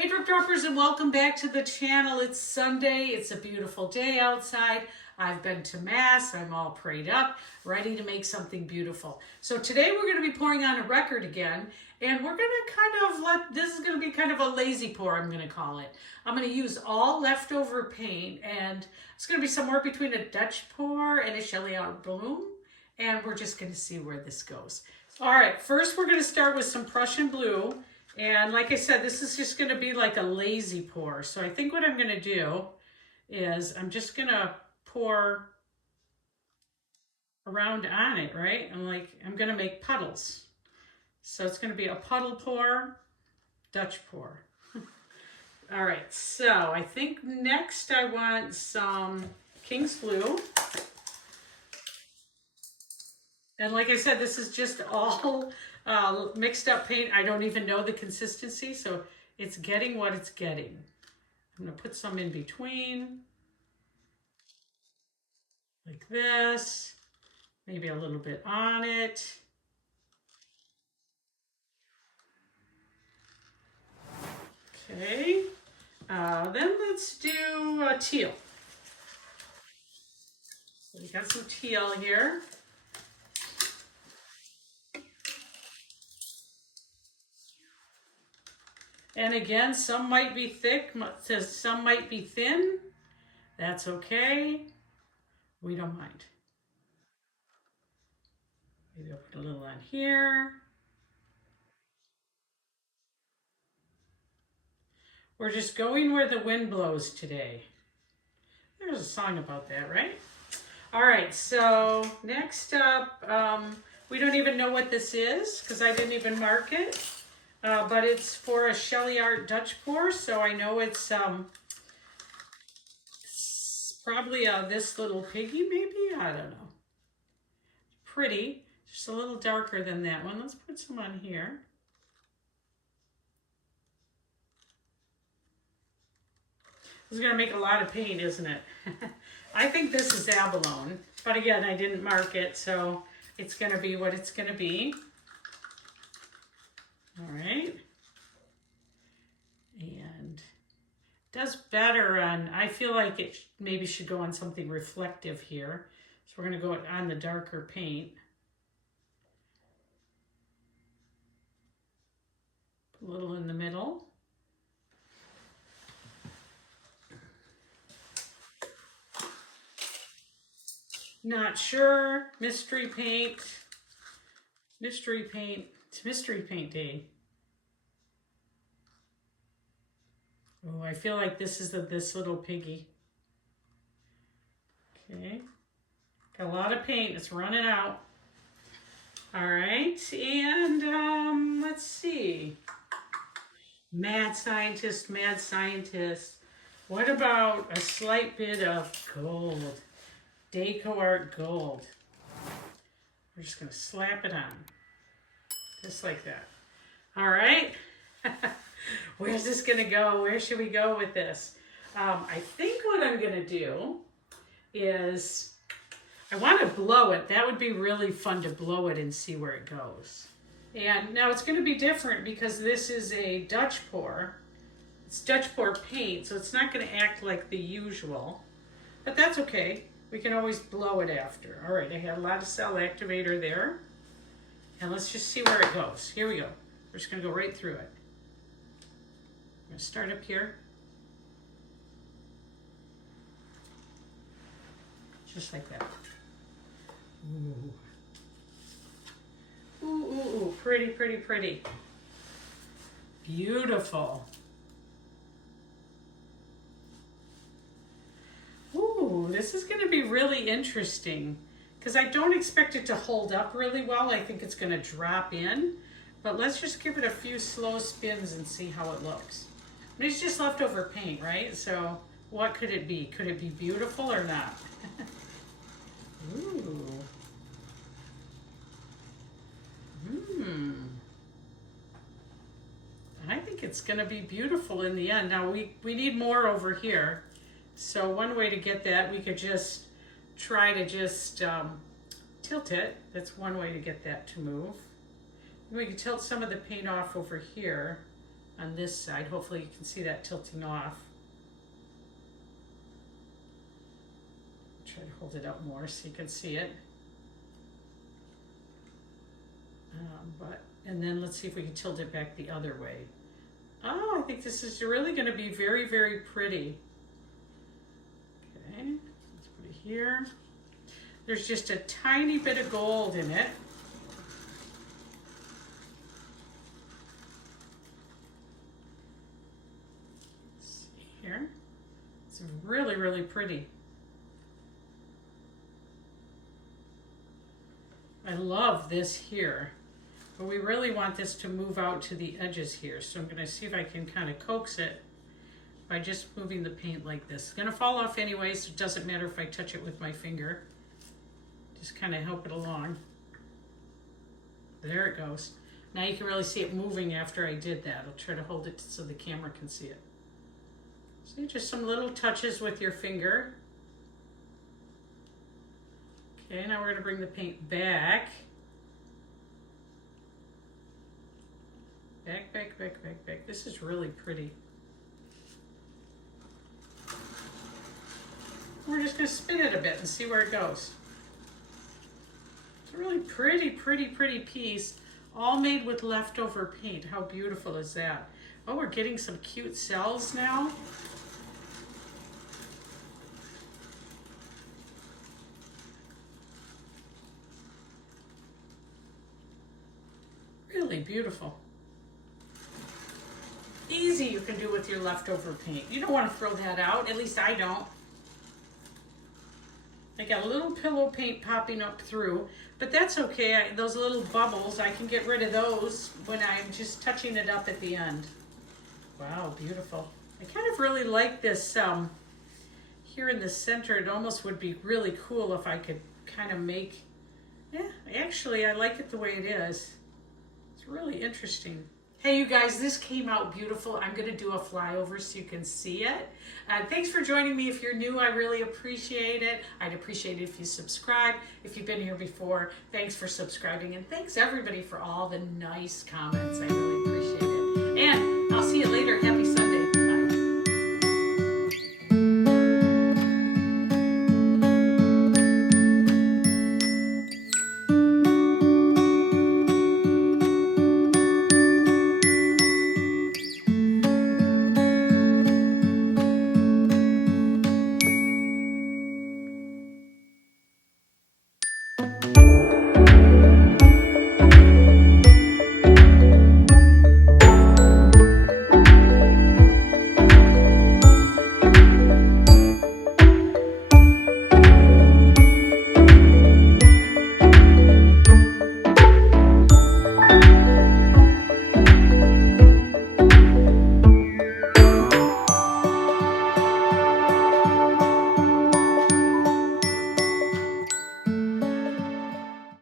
Hey drip droppers, and welcome back to the channel. It's Sunday. It's a beautiful day outside. I've been to mass. I'm all prayed up, ready to make something beautiful. So today we're going to be pouring on a record again, and we're going to this is going to be kind of a lazy pour, I'm going to call it. I'm going to use all leftover paint, and it's going to be somewhere between a Dutch pour and a Sherwin balloon, and we're just going to see where this goes. All right, first we're going to start with some Prussian Blue. And like I said, this is just going to be like a lazy pour. So I think what I'm going to do is I'm just going to pour around on it, right? I'm going to make puddles. So it's going to be a puddle pour, Dutch pour. All right, so I think next I want some King's Blue. And like I said, this is just all mixed up paint. I don't even know the consistency, so it's getting what it's getting. I'm going to put some in between, like this, maybe a little bit on it. Okay, then let's do teal. So we got some teal here. And again, some might be thick, some might be thin. That's okay. We don't mind. Maybe I'll put a little on here. We're just going where the wind blows today. There's a song about that, right? All right, so next up, we don't even know what this is because I didn't even mark it. But it's for a Sherwin Dutch pour, so I know it's probably this little piggy, maybe? I don't know. Pretty, just a little darker than that one. Let's put some on here. This is going to make a lot of paint, isn't it? I think this is abalone, but again, I didn't mark it, so it's going to be what it's going to be. All right, and it does better on, I feel like it maybe should go on something reflective here. So we're going to go on the darker paint. Put a little in the middle. Not sure, mystery paint. Mystery paint. It's mystery paint day. Oh, I feel like this is this little piggy. Okay. Got a lot of paint. It's running out. All right. And let's see. Mad scientist, mad scientist. What about a slight bit of gold? DecoArt gold. We're just going to slap it on. Just like that. All right. Where's this going to go? Where should we go with this? I think what I'm going to do is I want to blow it. That would be really fun to blow it and see where it goes. And now it's going to be different because this is a Dutch pour. It's Dutch pour paint, so it's not going to act like the usual. But that's okay. We can always blow it after. All right, I had a lot of cell activator there. And let's just see where it goes. Here we go. We're just going to go right through it. I'm going to start up here. Just like that. Ooh. Ooh, ooh, ooh. Pretty, pretty, pretty. Beautiful. Ooh, this is going to be really interesting. Because I don't expect it to hold up really well. I think it's going to drop in. But let's just give it a few slow spins and see how it looks. I mean, it's just leftover paint, right? So what could it be? Could it be beautiful or not? Ooh. I think it's going to be beautiful in the end. Now, we need more over here. So one way to get that, we could just try to just tilt it. That's one way to get that to move. We can tilt some of the paint off over here on this side. Hopefully you can see that tilting off. Try to hold it up more so you can see it. And then let's see if we can tilt it back the other way. Oh, I think this is really going to be very, very pretty. Okay, let's put it here. There's just a tiny bit of gold in it. Let's see here. It's really, really pretty. I love this here. But we really want this to move out to the edges here. So I'm going to see if I can kind of coax it by just moving the paint like this. It's going to fall off anyway, so it doesn't matter if I touch it with my finger. Just kind of help it along. There it goes. Now you can really see it moving after I did that. I'll try to hold it so the camera can see it. See, just some little touches with your finger. Okay, now we're going to bring the paint back. Back, back, back, back, back. This is really pretty. We're just going to spin it a bit and see where it goes. It's a really pretty, pretty, pretty piece, all made with leftover paint. How beautiful is that? Oh, we're getting some cute cells now. Really beautiful. Easy you can do with your leftover paint. You don't want to throw that out, at least I don't. I got a little pillow paint popping up through, but that's okay. Those little bubbles, I can get rid of those when I'm just touching it up at the end. Wow, beautiful. I kind of really like this here in the center. It almost would be really cool if I could kind of make, actually I like it the way it is. It's really interesting. Hey you guys, this came out beautiful. I'm going to do a flyover so you can see it. Thanks for joining me. If you're new, I really appreciate it. I'd appreciate it if you subscribe. If you've been here before, thanks for subscribing. And thanks everybody for all the nice comments. I really appreciate it.